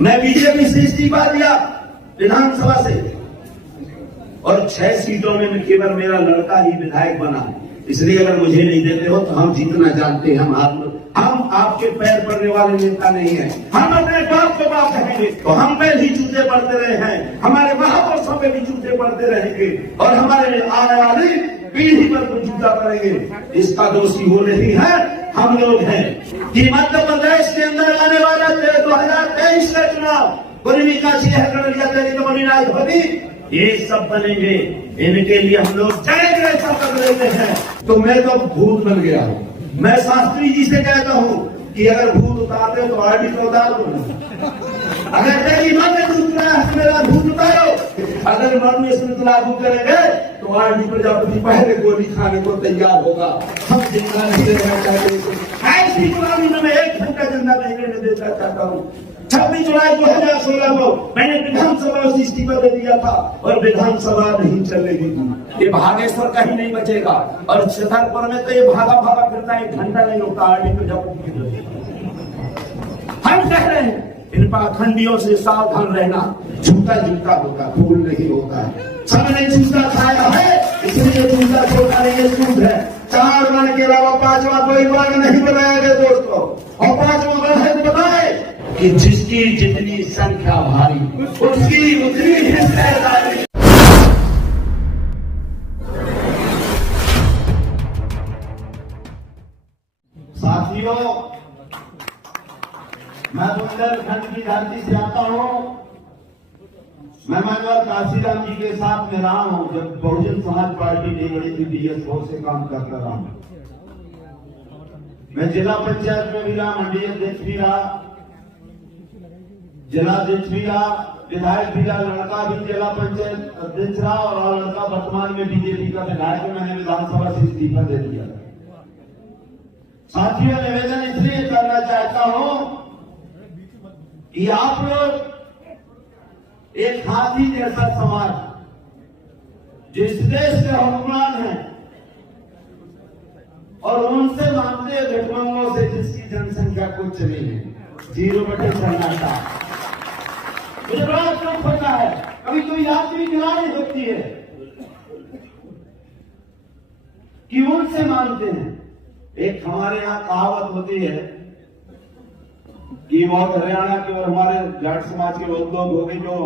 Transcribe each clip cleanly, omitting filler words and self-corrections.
मैं बीजेपी से इस्तीफा दिया विधानसभा से और 6 सीटों में केवल मेरा लड़का ही विधायक बना। इसलिए अगर मुझे नहीं देते हो तो हम जीतना जानते हैं। हम आपके पैर पड़ने वाले नेता नहीं है। हम अपने बाप को बाप कहेंगे तो हम पे भी जूते पड़ते रहे हैं, हमारे महापुरुषों पे भी जूते पड़ते रहेंगे और हमारे आने वाली पीढ़ी पर भी जूता पड़ेंगे। इसका दोषी वो नहीं है, हम लोग हैं कि मध्य प्रदेश के अंदर आने वाला 2023 का चुनाव पूर्वी काशी है, होगी, ये सब बनेंगे। इनके लिए हम लोग जय शपथ लेते हैं। तो मैं तो भूत बन गया हूँ। मैं शास्त्री जी से कहता हूँ कि अगर भूत उतारते तो आरडी को उतार दो, अगर तेरी मन में भूत है मेरा भूत उतारो। अगर मन में इसमें लागू करेंगे तो आरडी प्रजापति पहले गोली खाने को तैयार होगा। हम जिंदा नहीं रहना चाहते। ऐसी चुनावी में मैं 1 घंटा जिंदा नहीं रहने देना चाहता हूँ। 26 जुलाई 2016 को मैंने विधानसभा से इस्तीफा दे दिया था और विधानसभा नहीं चलेगी। ये भागेश्वर कहीं नहीं बचेगा और छतरपुर में तो ये भागा भागा फिरता 1 घंटा नहीं होता। हम कह रहे हैं इन पाखंडियों से सावधान रहना। जूता जूता होता, फूल नहीं होता है। सबने जूता खाया है इसलिए जूता छोटा नहीं है, सूद है। 4 वर्ण के अलावा 5वां कोई वर्ण नहीं बनाया गया दोस्तों। और 5वां वर्ण है बताए कि जिसकी जितनी संख्या भारी उसकी उतनी हिस्सेदारी। साथियों, मैं बुंदेलखंड की धरती से आता हूं। मैं मंगल काशीराम जी के साथ में रहा हूं जब बहुजन समाज पार्टी नहीं बड़ी थी, डीएसओ से काम करता रहा। मैं जिला पंचायत में भी रहा, मंडी अध्यक्ष भी रहा, जिला अध्यक्ष भी रहा, विधायक भी रहा, लड़का भी जिला पंचायत अध्यक्ष रहा और लड़का वर्तमान में बीजेपी का विधायक है। मैंने विधानसभा से इस्तीफा दे दिया। साथियों, निवेदन इसलिए करना चाहता हूं कि आप लोग एक हाथी जैसा समाज, जिस देश के हुक्मरान हैं और उनसे मांगते हैं भिखमंगों से जिसकी जनसंख्या कुछ नहीं है, 0/सन्नाटा। मुझे बड़ा दुख होता है, कभी कोई यात्री गिरानी होती है कि उनसे मांगते हैं। एक हमारे यहाँ कहावत होती है कि बहुत हरियाणा के और हमारे जाट समाज के लोग हो गए जो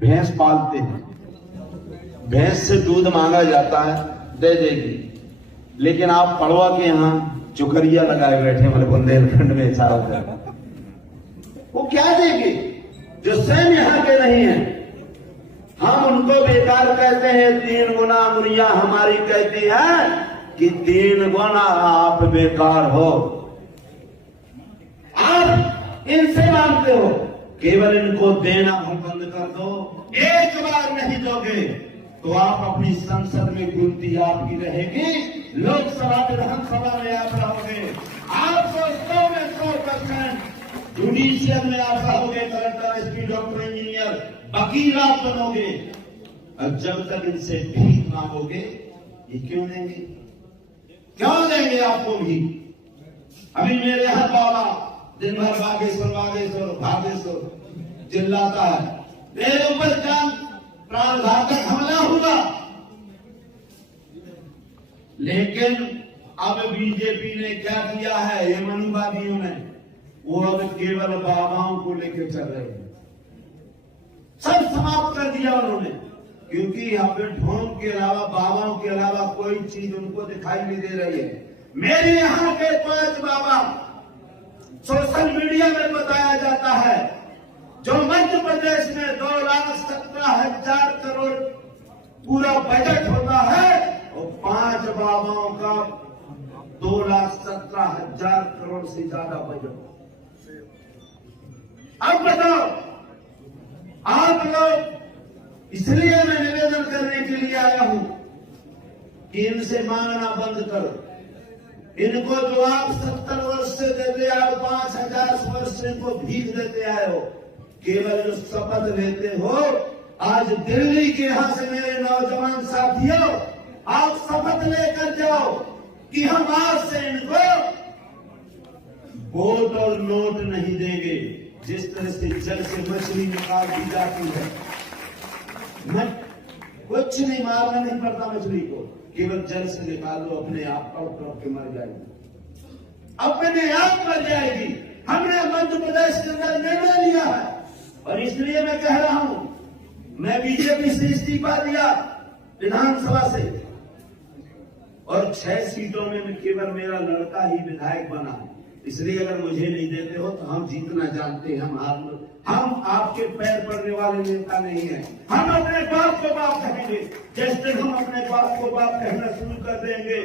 भैंस पालते हैं। भैंस से दूध मांगा जाता है, दे देगी, लेकिन आप पड़वा के यहाँ चुकरिया लगाए बैठे हमारे बुंदेलखंड में सारा जगह, वो क्या देगी जो स्वयं यहाँ के नहीं है। हम उनको बेकार कहते हैं, 3 गुना मुनिया हमारी कहती है कि 3 गुना आप बेकार हो। आप इनसे मांगते हो, केवल इनको देना हम बंद कर दो। एक बार नहीं दोगे तो आप अपनी संसद में गिनती आपकी रहेगी, लोकसभा विधानसभा में आप रहोगे। आप 100 में 100%, जुडिशियल में आप रहोगे, कलेक्टर, एसपी, डॉक्टर, इंजीनियर, वकील आप बनोगे। और जब तक इनसे भीख मांगोगे, ये क्यों देंगे? क्यों देंगे आपको भी? अभी मेरे यहाँ बाबा दिन भर बागेश्वर बागेश्वर भागेश्वर चिल्लाता है, मेरे ऊपर जान प्राणघातक हमला हुआ। लेकिन अब बीजेपी ने क्या किया है, ये मनुवादियों ने, वो अब केवल बाबाओं को लेकर चल रहे हैं। सब समाप्त कर दिया उन्होंने, क्योंकि यहाँ पे ढोंग के अलावा, बाबाओं के अलावा कोई चीज उनको दिखाई नहीं दे रही है। मेरे यहाँ के 5 बाबा सोशल मीडिया में बताया जाता है, जो मध्य प्रदेश में 2,17,000 करोड़ पूरा बजट होता है, और 5 बाबाओं का 2,17,000 करोड़ से ज्यादा बजट। अब बताओ आप लोग, इसलिए मैं निवेदन करने के लिए आया हूं कि इनसे मांगना बंद करो। इनको जो आप 70 वर्ष से देते आए हो, 5,000 वर्ष से इनको भीख देते आए हो, केवल जो शपथ लेते हो। आज दिल्ली के यहां से मेरे नौजवान साथियों, आप शपथ लेकर जाओ कि हम आज से इनको वोट और नोट नहीं देंगे। जिस तरह से जल से मछली निकाल दी जाती है, कुछ नहीं मारना नहीं पड़ता मछली को, केवल जल से निकाल दो, अपने आप तड़प के मर जाएगी, अपने आप मर जाएगी। हमने मध्य प्रदेश के अंदर निर्णय लिया है और इसलिए मैं कह रहा हूं, मैं बीजेपी से इस्तीफा दिया विधानसभा से और 6 सीटों में केवल मेरा लड़का ही विधायक बना। इसलिए अगर मुझे नहीं देते हो तो हम जीतना जानते हैं, हम आपके पैर पड़ने वाले नेता नहीं है। हम अपने बाप को बाप कहेंगे, जिस दिन हम अपने बाप को बाप कहना शुरू कर देंगे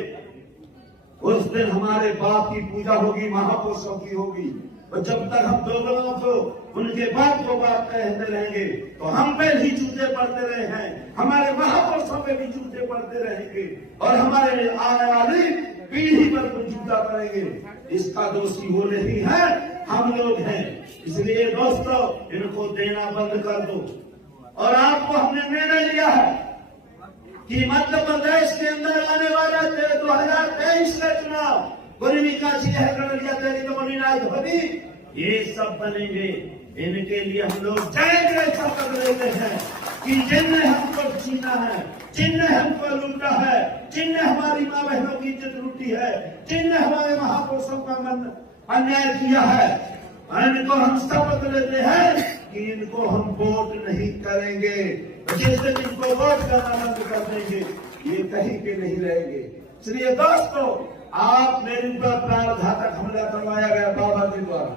उस दिन हमारे बाप की पूजा होगी, महापुरुषों की होगी। और जब तक हम दो लोगों को उनके बाप को बाप कहते रहेंगे तो हम पे भी जूते पड़ते रहे हैं, हमारे महापुरुषों पे भी जूते पड़ते रहेंगे और हमारे आने वाली पीढ़ी पर कुछ जूता पड़ेंगे। इसका दोषी वो नहीं है, हम लोग हैं। इसलिए दोस्तों, इनको देना बंद कर दो। और आपको हमने निर्णय लिया है कि मध्य प्रदेश के अंदर आने वाला 2023 का चुनाव ये सब बनेंगे। इनके लिए हम लोग जय शपथ लेते हैं कि जिनने हमको छीना है, जिनने हमको लूटा है, जिनने हमारी माँ बहनों की इज्जत लूटी है, जिनने हमारे महापुरुषों का मन अन्याय किया है, इनको हम शपथ लेते हैं कि इनको हम वोट नहीं करेंगे। जिस दिन इनको वोट करना बंद कर देंगे ये कहीं के नहीं रहेंगे। इसलिए दोस्तों, आप मेरे ऊपर प्राणघातक हमला करवाया गया बाबा के द्वारा,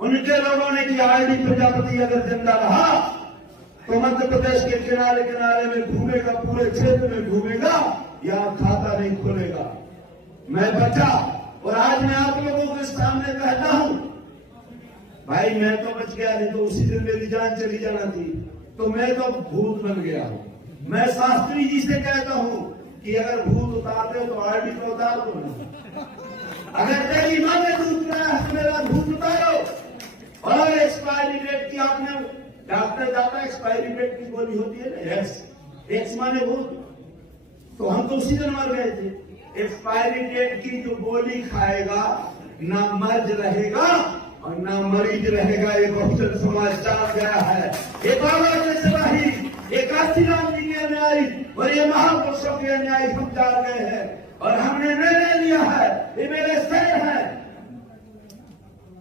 उनके लोगों ने कि आरडी प्रजापति अगर जिंदा रहा तो मध्य प्रदेश के किनारे किनारे में घूमेगा, पूरे क्षेत्र में घूमेगा, यहाँ खाता नहीं खोलेगा। मैं बचा और आज मैं आप लोगों के सामने कहता हूं, भाई मैं तो बच गया, नहीं तो उसी दिन मेरी जान चली जाना थी। तो मैं तो भूत बन गया हूं। मैं शास्त्री जी से कहता हूं कि अगर भूत उतारते तो आरडी को उतार दो, अगर तेरी मां ने दूध पिलाया तो मेरा भूत उतारो। और एक्सपायरी डेट की आपने डॉक्टर जाता एक्सपायरी डेट की गोली होती है ना, एक्स माने भूत, तो हम तो उसी दिन मर गए थे। एक्सपायरी डेट की जो गोली खाएगा ना मर्ज रहेगा और ना मरीज रहेगा, ये बहुजन समाज जान गया है। ये बाबा ने सलाही, ये काशीराम जी के अन्यायी और ये महापुरुषों के अन्यायी हम जान गए हैं और हमने निर्णय लिया है। ये मेरे शहर है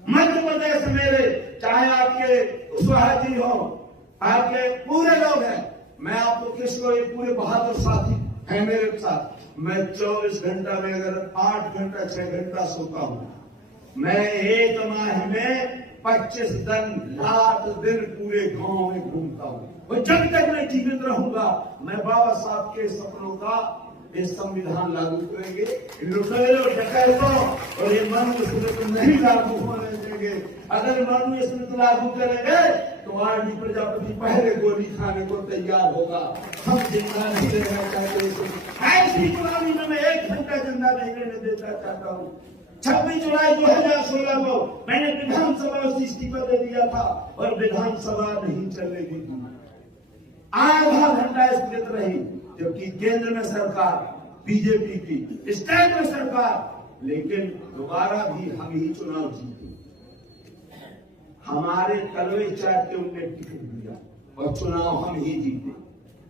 मध्य प्रदेश, मेरे चाहे आपके कुशवाहा जी हो, आपके पूरे लोग हैं, मैं आपको किसको, ये पूरे बहादुर साथी है मेरे साथ। मैं 24 घंटा में अगर 8 घंटा 6 घंटा सोता हूं, मैं एक माह में 25 दिन पूरे गांव में घूमता हूं। और जब तक मैं जीवित रहूंगा मैं बाबा साहब के सपनों का ये संविधान लागू करेंगे। लुटेरों, डकैतों और ये मनुस्मृति नहीं लागू होने देंगे। अगर मनुस्मृति लागू करेंगे तो आरडी प्रजापति पहले गोली खाने को तैयार होगा। हम जिंदा नहीं रहना चाहते। ऐसी चुनावी में मैं 1 घंटा जिंदा नहीं रहने देना चाहता हूँ। 26 जुलाई 2016 को मैंने विधानसभा से इस्तीफा दे दिया था और विधानसभा नहीं चलेगी। आधा घंटा स्थित रही, जबकि केंद्र में सरकार बीजेपी की, स्टेट में सरकार, लेकिन दोबारा भी हम ही चुनाव जीते। हमारे तलवे चाट के उनने टिकट दिया और चुनाव हम ही जीते।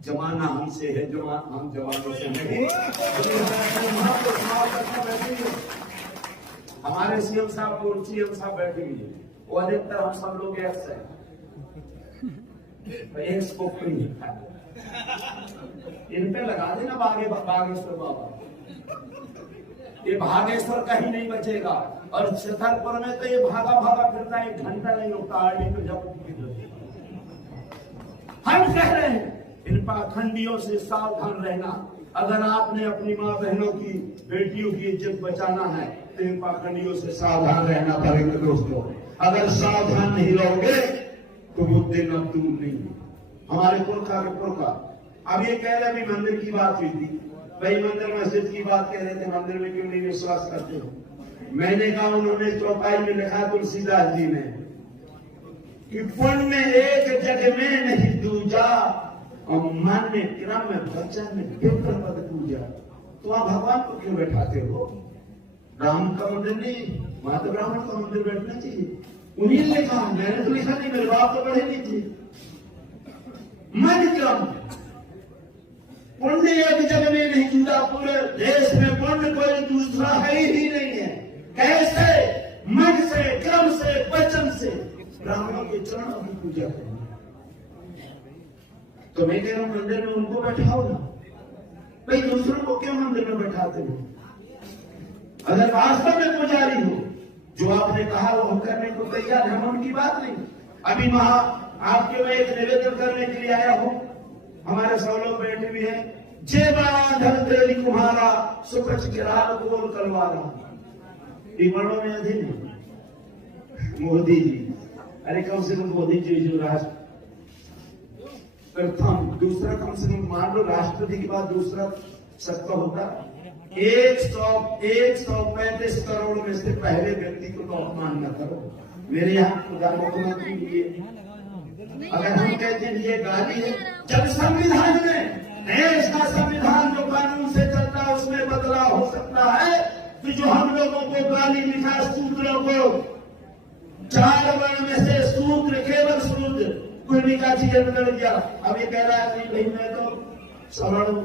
जमाना हमसे है, हम जवानों से नहीं। हमारे सीएम साहब को सीएम साहब बैठे हुए हैं, वो अधिकतर हम सब लोग एक्स है, एक्स को नहीं है। इन पे लगा देना बागेश्वर बाबा, ये भागेश्वर कहीं नहीं बचेगा। और छतरपुर में तो ये भागा भागा फिरता, 1 घंटा नहीं रुकता आरडी प्रजापति की। हम कह रहे हैं इन पाखंडियों से सावधान रहना। अगर आपने अपनी माँ बहनों की, बेटियों की इज्जत बचाना है तो इन पाखंडियों से सावधान रहना पड़ेगा दोस्तों। अगर सावधान नहीं रहोगे तो वो दिन अब दूर नहीं। हमारे पुरखा के पुरखा अब ये कह रहे, अभी मंदिर की बात हुई थी, भाई मंदिर मस्जिद की बात कह रहे थे, मंदिर में क्यों नहीं विश्वास करते हो? मैंने कहा, उन्होंने चौपाई में लिखा तुलसीदास जी ने कि पुण्य एक जग में नहीं दूजा और मान्य क्रम में वचन में विप्र पद पूजा। तो आप भगवान को क्यों बैठाते हो? राम का मंदिर नहीं, माता ब्राह्मण का मंदिर बैठना चाहिए। उन्हीं ने कहा, मैंने तो लिखा नहीं, मेरे बाप तो पढ़े नहीं थे। मन क्रम पुण्य एक जग में नहीं जुड़ा, पूरे देश में पुण्य कोई दूसरा है ही नहीं है। कैसे? मन से, क्रम से, वचन से ब्राह्मणों के चरणों की पूजा करें। तो मैं कह रहा हूं मंदिर में उनको बैठाओ ना भाई, दूसरों को क्यों मंदिर में बैठाते हो? अगर वास्तव में पुजारी हो, जो आपने कहा वो हम करने को तैयार, हम उनकी बात नहीं। अभी वहां आपके मैं एक निवेदन करने के लिए आया हूं, हमारे सब लोग बैठे भी हैं। जे बांधल तेरी कुम्हारा, सुकच गिराल गोल कलवारा। टिमड़ों में अधीन मोदी जी, अरे कम से कम मोदी जी जो राष्ट्र प्रथम, दूसरा कम से कम मान लो राष्ट्रपति के बाद दूसरा सत्ता होता। 135 करोड़ में से पहले व्यक्ति को तो अपमान न करो। मेरे यहाँ प्रधानमंत्री ये, अगर हम कहते हैं ये गाली है, जब संविधान में, देश का संविधान जो कानून से चलता है उसमें बदलाव हो सकता है, तो जो हम लोगों को गाली लिखा सूत्रों को, 4 वर्ण में से सूत्र, केवल सूत्र कुर्मिका जी कर दिया। अब ये कह रहा है नहीं भाई मैं तो सवर्ण हूं।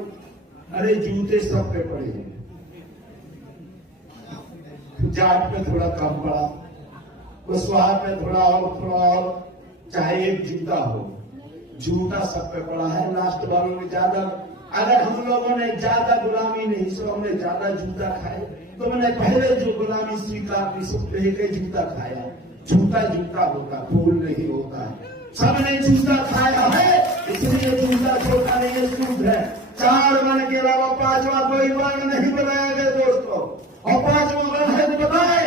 अरे जूते सब पे पड़े हैं, जाट पे थोड़ा कम पड़ा, कुशवाहा पे थोड़ा और, चाहे एक जूता हो, जूता सब पे पड़ा है। लास्ट वालों में ज्यादा, अगर हम लोगों ने ज्यादा गुलामी नहीं, सो हमने ज्यादा जूता खाए, तो मैंने पहले जो गुलामी स्वीकार की, सब पहले जूता खाया। जूता जूता होता, फूल नहीं होता है। सबने जूता खाया है, इसलिए जूता छोटा नहीं है, सूद है। 4 वर्ण के अलावा 5वां कोई वर्ण नहीं बनाया गया दोस्तों, और 5वां वर्ण है तो बताए।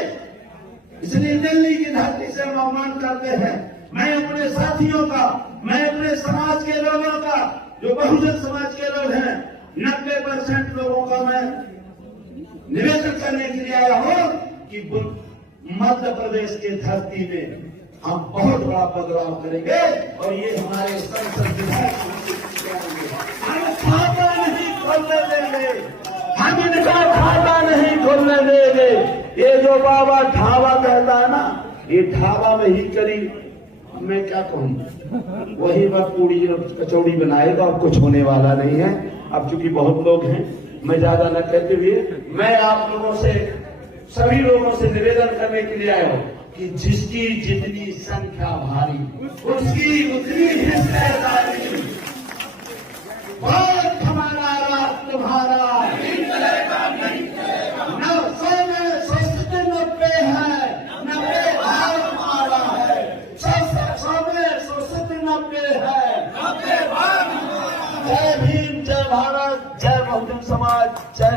इसलिए दिल्ली की धरती से हम अपमान करते हैं। मैं अपने साथियों का, मैं अपने समाज के लोगों का, जो बहुजन समाज के लोग हैं, 90% लोगों का मैं निवेदन करने के लिए आया हूं कि मध्य प्रदेश के धरती में हम बहुत बड़ा बदलाव करेंगे, और ये हमारे संसद विधायक हम खाता नहीं खोलने देंगे, हम इनका खाता नहीं खोलने देंगे। ये जो बाबा ढाबा कहता है ना, ये ढाबा में ही करीब, मैं क्या कहूँ, वही वह पूड़ी और कचौड़ी बनाएगा और कुछ होने वाला नहीं है। अब चूंकि बहुत लोग हैं, मैं ज्यादा न कहते हुए मैं आप लोगों से, सभी लोगों से निवेदन करने के लिए आया हूँ कि जिसकी जितनी संख्या भारी, उसकी उतनी हिस्सेदारी। बहुत हमारा राज तुम्हारा, 900 में 190 है, 90 भाग हमारा है, 100 में 190 है, 90 भाग। जय भीम, जय भारत, जय बहुजन समाज, जय